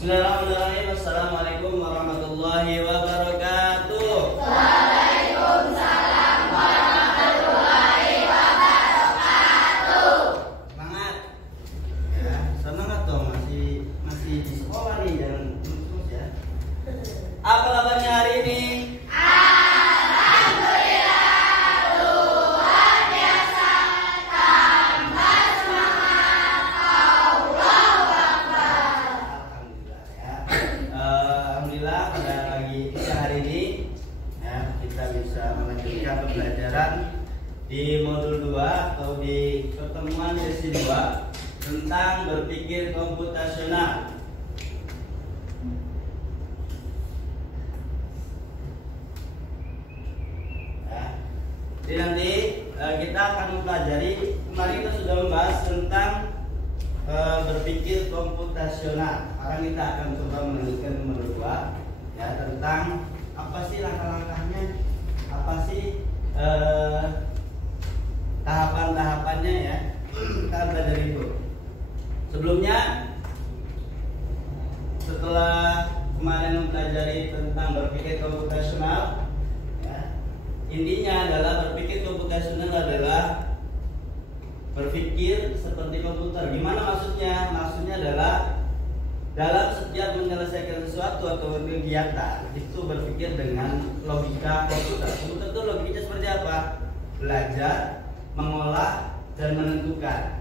Bismillahirrahmanirrahim. Assalamualaikum warahmatullahi wabarakatuh. Waalaikumsalam warahmatullahi wabarakatuh. Semangat. Ya, semangat dong, masih di sekolah nih, jangan terus ya. Apa kabarnya hari ini? Pembelajaran di modul 2 atau di pertemuan sesi 2 tentang berpikir komputasional. Ya. Jadi nanti kita akan mempelajari, kemarin kita sudah membahas tentang berpikir komputasional. Sekarang kita akan coba melanjutkan nomor 2 ya, tentang apa sih langkah-langkahnya, apa sih tahapan-tahapannya ya. Kita belajar itu. Sebelumnya, setelah kemarin mempelajari tentang berpikir komputasional ya, intinya adalah berpikir komputasional adalah berpikir seperti komputer. Gimana maksudnya? Maksudnya adalah dalam setiap menyelesaikan sesuatu atau kegiatan itu berpikir dengan logika komputer. Komputer itu logikanya seperti apa? Belajar, mengolah, dan menentukan.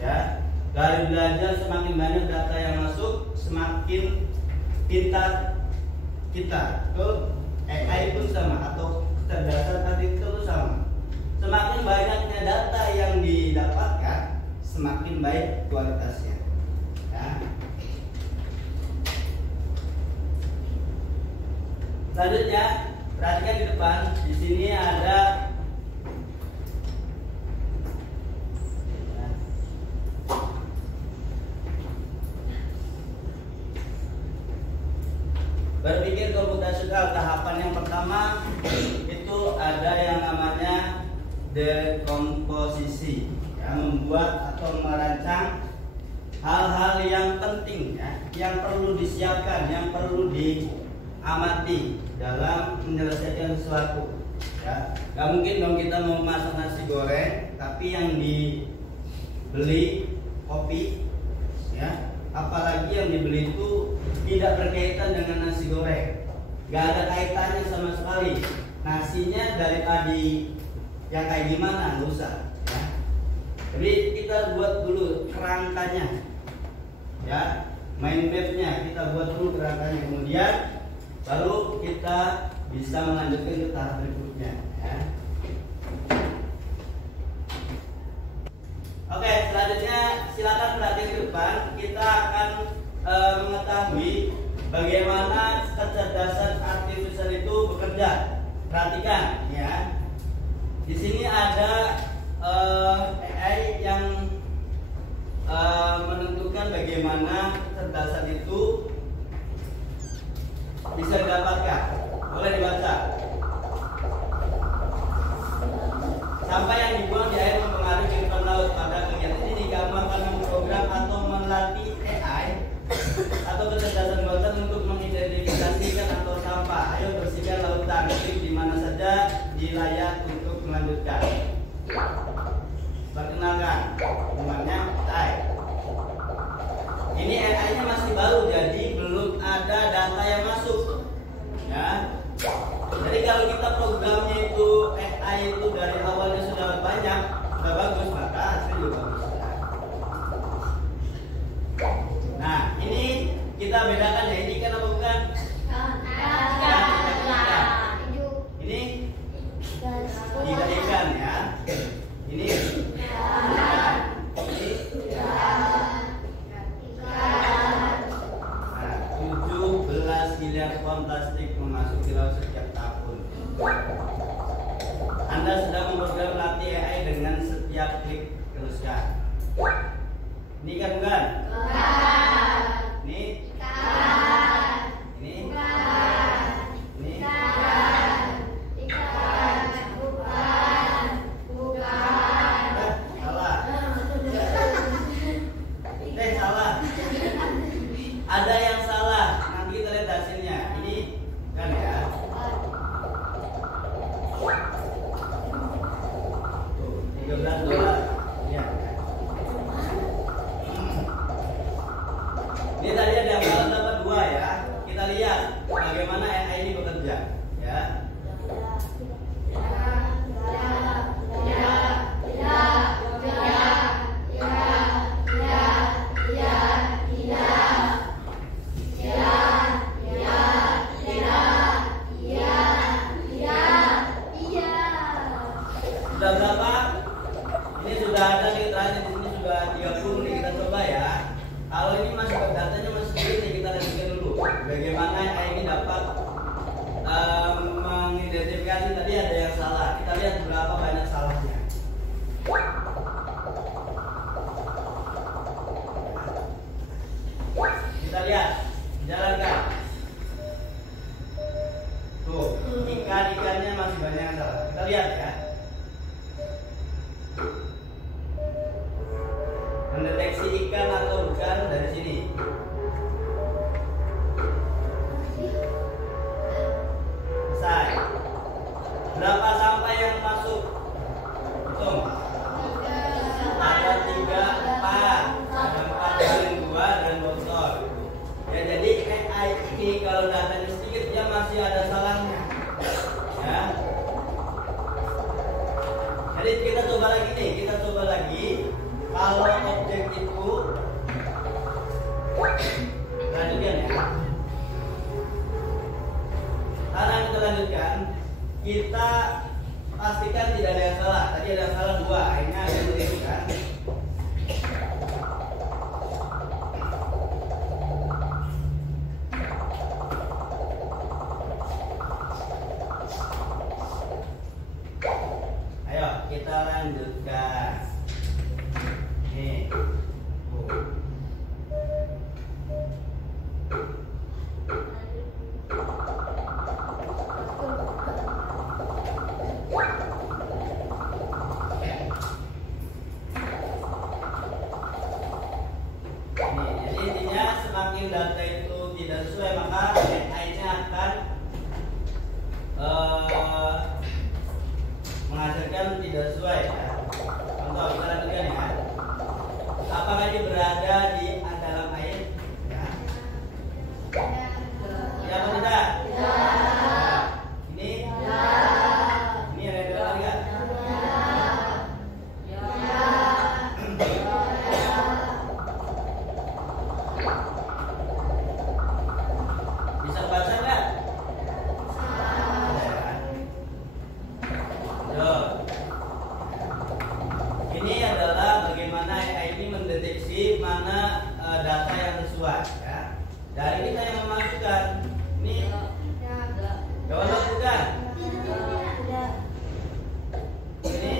Ya, dari belajar semakin banyak data yang masuk, semakin pintar kita. Tuh, AI pun sama, atau kecerdasan artificial itu sama. Semakin banyaknya data yang didapatkan, semakin baik kualitasnya. Ya. Selanjutnya, perhatikan di depan. Di sini ada berpikir komputasional. Tahapan yang pertama itu ada yang namanya dekomposisi, ya, membuat atau merancang hal-hal yang penting ya, yang perlu disiapkan, yang perlu diamati dalam menyelesaikan sesuatu. Ya, nggak mungkin dong kita mau masak nasi goreng, tapi yang dibeli kopi, ya, apalagi yang dibeli itu tidak berkaitan dengan nasi goreng, nggak ada kaitannya sama sekali. Nasinya dari tadi yang kayak gimana, nggak usah. Ya. Jadi kita buat dulu kerangkanya, ya, mind mapnya kita buat dulu kerangkanya, kemudian baru kita bisa melanjutkan ke tahap berikutnya ya. Oke, selanjutnya silakan perhatikan ke depan. Kita akan mengetahui bagaimana kecerdasan artifisial itu bekerja. Perhatikan ya. Di sini ada AI yang menentukan bagaimana kecerdasan itu bisa didapatkan. Boleh dibaca. Sampah yang dibuang di air mempengaruhi kehidupan laut. Pada kegiatan ini kamu akan memprogram atau melatih AI atau kecerdasan buatan untuk mengidentifikasikan atau sampah. Ayo bersihkan lautan. Klik di mana saja di layar untuk melanjutkan. Perkenalkan, namanya AI. Ini AI-nya masih baru, jadi belum ada data yang masuk. Ya. Jadi kalau kita programnya itu AI itu dari awalnya sudah banyak, sudah bagus, maka hasilnya juga bagus. Nah, ini kita bedakan ya, ini kan apa bukan? Ini tidak ikan ya. Ini plastik memasuki laut setiap tahun. Anda sedang memprogram latih AI dengan setiap klik teruskan. Ini kan bukan? Bukan. Ini? Bukan. Ini? Bukan. Ini? Bukan. Bukan. Bukan. Bukan. Salah. Salah. Ada yang salah. masih datanya masih sedikit, kita lanjutkan dulu. Bagaimana AI ini dapat mengidentifikasi tadi ada yang salah. Kita lihat berapa banyak salahnya. Kita lihat, jalankan. Tuh, ikan-ikannya masih banyak yang salah. Kita lihat ya. Mendeteksi ikan atau bukan dari sini. Selesai. Berapa sampah yang masuk? Hitung. Ada 3, 4. Ada 4 kali 2 dan botol. Ya, jadi AI ini kalau datanya sedikit dia masih ada salahnya. Ya. Jadi kita coba lagi nih, kita coba lagi. Kalau objek itu lanjutkan ya. Sekarang kita lanjutkan. Kita pastikan tidak ada yang salah. Tadi ada yang salah 2, akhirnya ada yang keliru kan. Ayo kita lanjutkan. Nih. Jadi intinya semakin data itu tidak sesuai maka AI-nya akan menghasilkan tidak sesuai ya. Contoh kita lanjutkan ya. Apakah ini berada di dalam air? Ya. Ya atau tidak? Ya. Ini? Ya. Ini ada yang dalam enggak? Ya. Bisa baca enggak? Ini adalah bagaimana AI ini mendeteksi mana data yang sesuai ya. Dari kita yang memasukkan. Ini jawaban bukan? Ini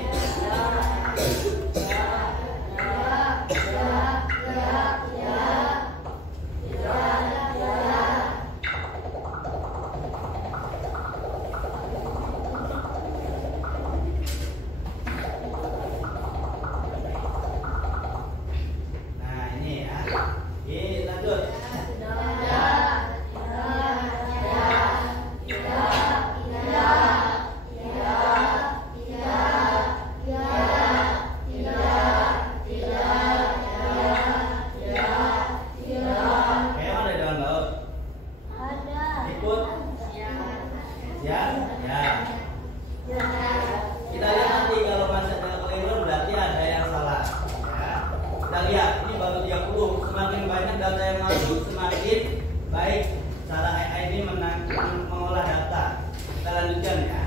nah ini ya. Ini lanjut. Kayak mana di dalam laut? Ikut? Ya, ya. Kita lihat nanti kalau masih ada keliru berarti ada yang salah. Ya. Kita lihat ini baru 30. Semakin banyak data yang masuk semakin baik cara AI ini mengolah data. Kita lanjutkan ya.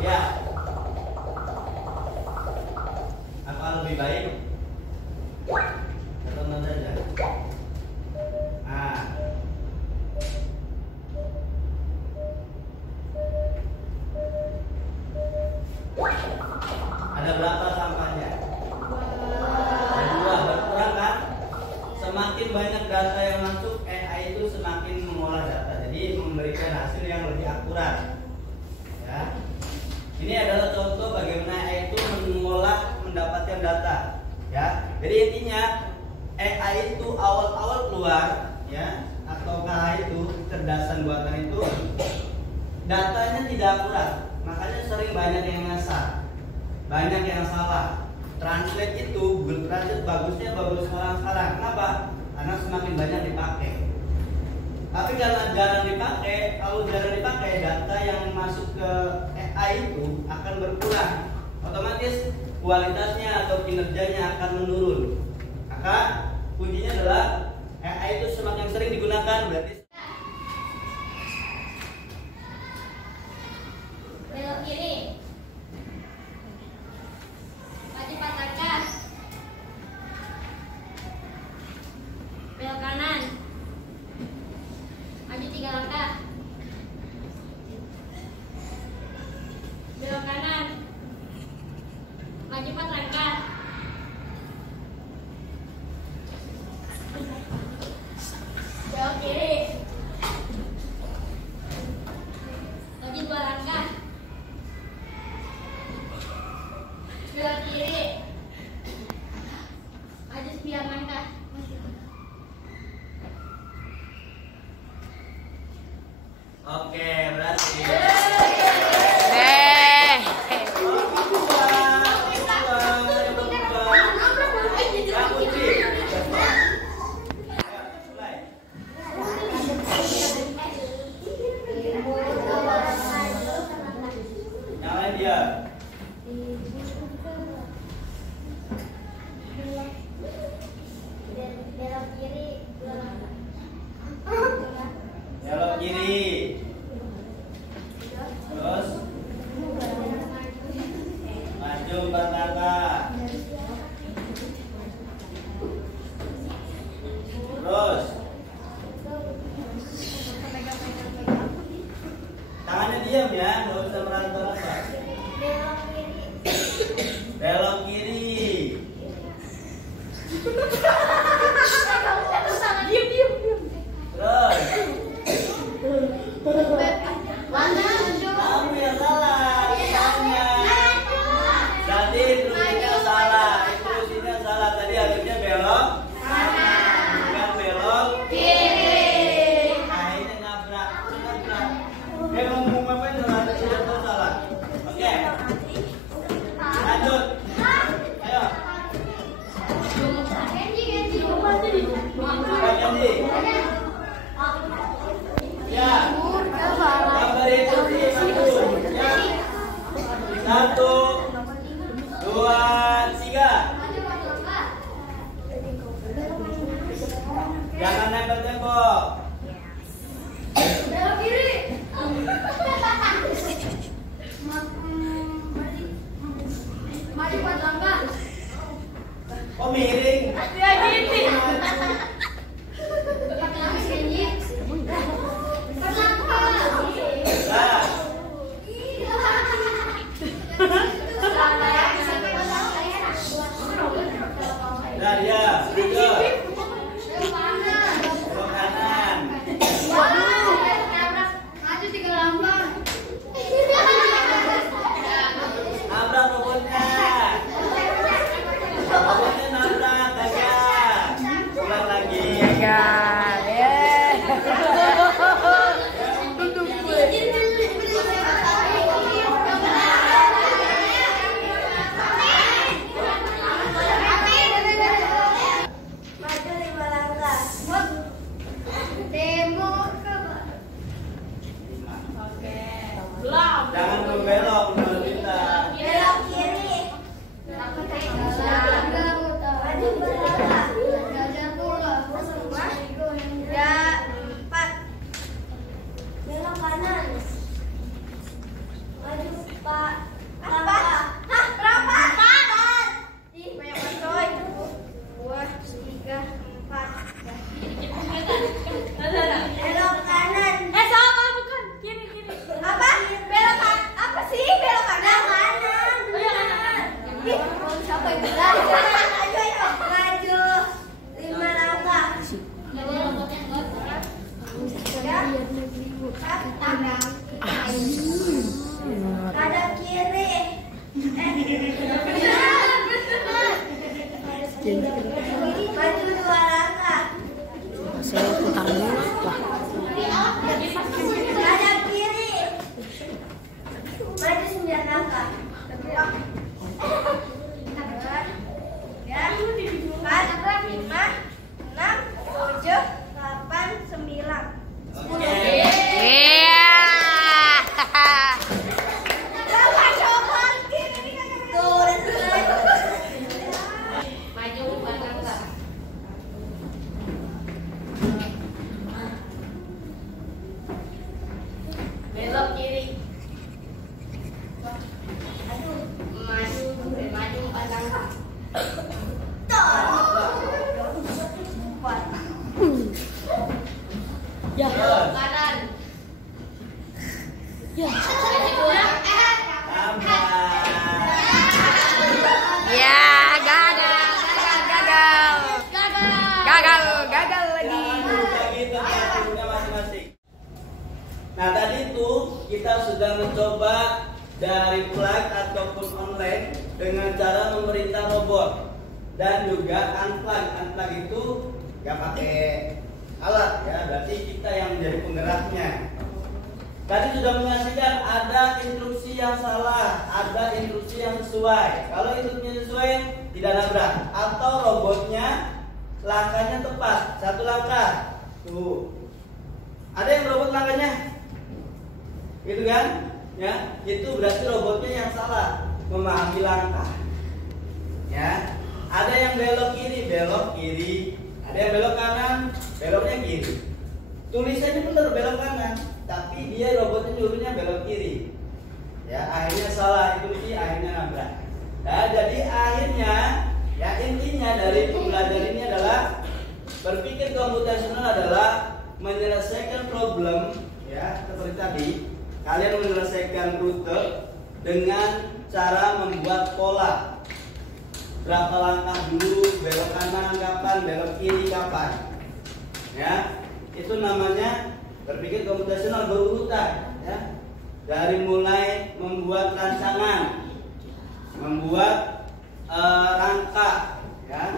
Ya. Apa lebih baik? Kita tonton saja. Nah. Ada berapa sampahnya? Ada 2, berkurang kan? Semakin banyak data yang masuk, AI itu semakin mengolah data. Jadi memberikan hasil yang lebih akurat. Ya. Ini adalah contoh bagaimana AI itu mendapatkan data. Ya. Jadi intinya AI itu awal-awal keluar, ya, atau KH itu kecerdasan buatan itu datanya tidak akurat. Makanya sering banyak yang ngasal, banyak yang salah. Translate itu Google Translate bagusnya bagus sekarang. Kenapa? Karena semakin banyak dipakai. Tapi karena jarang dipakai, kalau jarang dipakai, data yang masuk ke AI itu akan berkurang. Otomatis kualitasnya atau kinerjanya akan menurun. Maka kuncinya adalah AI itu semakin sering digunakan berarti Belok kiri. Maju patahkan. ya, nggak usah meraba-raba. Belok kiri. Terus. Kamu yang salah. Tadi instruksinya salah. Instruksinya salah. Tadi harusnya belok bukan belok Kiri. Akhirnya nabrak. Dia ngomong apa itu salah. Oke. Lanjut. Ayo. Kenji. Ya. Gambar instruksi maju. Ya. 1, 2, 3. Jangan nempel tembok. Belok kiri. Maju 4 langkah. Oh miring. Ya gini. 4 langkah Kenji. 4 langkah. Nah. Nah ya. Lanjut. Belok kanan. Maju 3 langkah. Nabrak robotnya. Robotnya nabrak, gagal. Ulang lagi. Maju 5 langkah. Demo ke Jangan membelok, menurut kita. belok kiri. Maju 4 langkah. Ya 4. Belok kanan. Maju 4 langkah. Hah, berapa? 4. Ih, banyak banget coy. 2, 3, 4. Belok kanan. Salah bukan kiri. Apa? Belok kanan. Apa sih? Belok kanan. Kanan. Ih, siapa yang bilang? Ayo. Maju 5 langkah. Ya. Kanan kiri. Maju 2 langkah. Saya putar dulu lah. Kanan kiri. Maju 9 langkah. Ya. 4, 5, 6, 7, 8, 9. Oke. Iya. Coba kiri. Tuh, udah selesai. Maju 4 langkah. Belok kiri. Maju 4 langkah. Belok kanan. Ya, gagal lagi. Nah tadi itu kita sudah mencoba dari plug ataupun online dengan cara memerintah robot dan juga unplug. Unplug itu nggak pakai alat ya, berarti kita yang menjadi penggeraknya. Tadi sudah menyaksikan ada instruksi yang salah, ada instruksi yang sesuai. Kalau instruksinya sesuai tidak nabrak, atau robotnya langkahnya tepat, 1 langkah. Tuh, ada yang robot langkahnya, gitu kan? Ya, itu berarti robotnya yang salah memahami langkah. Ya, ada yang belok kiri. Ada yang belok kanan, beloknya kiri. Tulisannya benar belok kanan, tapi dia robotnya nyuruhnya belok kiri. Ya, akhirnya salah instruksi, akhirnya nabrak. Nah, jadi akhirnya ya intinya dari pembelajaran ini adalah berpikir komputasional adalah menyelesaikan problem ya seperti tadi kalian menyelesaikan rute dengan cara membuat pola. Berapa langkah dulu, belok kanan kapan, belok kiri kapan. Ya, itu namanya berpikir komputasional berurutan. Ya, dari mulai membuat rancangan, membuat rangka. Ya,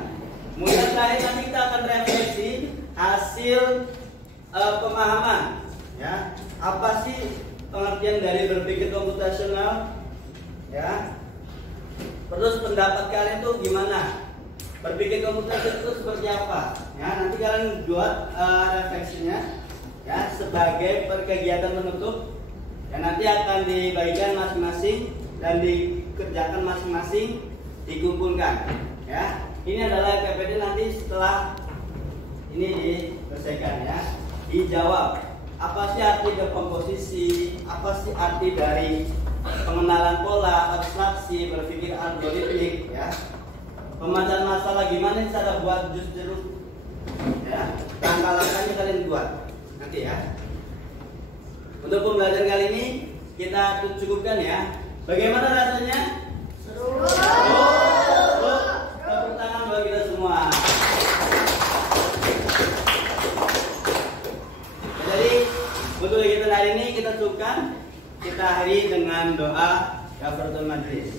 kemudian terakhir nanti kita akan refleksi hasil pemahaman. Ya, apa sih pengertian dari berpikir komputasional? Ya, terus pendapat kalian tuh gimana? Berpikir komputasional itu seperti apa? Ya, nanti kalian buat refleksinya, ya, sebagai kegiatan penutup. Dan nanti akan dibagikan masing-masing dan dikerjakan masing-masing, dikumpulkan. Ya, ini adalah PPT nanti setelah ini diselesaikan, ya, dijawab. Apa sih arti dekomposisi? Apa sih arti dari pengenalan pola, abstraksi, berpikir algoritmik, ya? Pemecahkan masalah gimana cara buat jus jeruk, ya? Langkah-langkahnya kalian buat nanti, ya. Untuk pembelajaran kali ini kita cukupkan, ya. Bagaimana rasanya? Seru. Tepuk tangan buat kita semua. Jadi untuk kegiatan hari ini kita cukupkan. Kita akhiri dengan doa kafaratul majlis.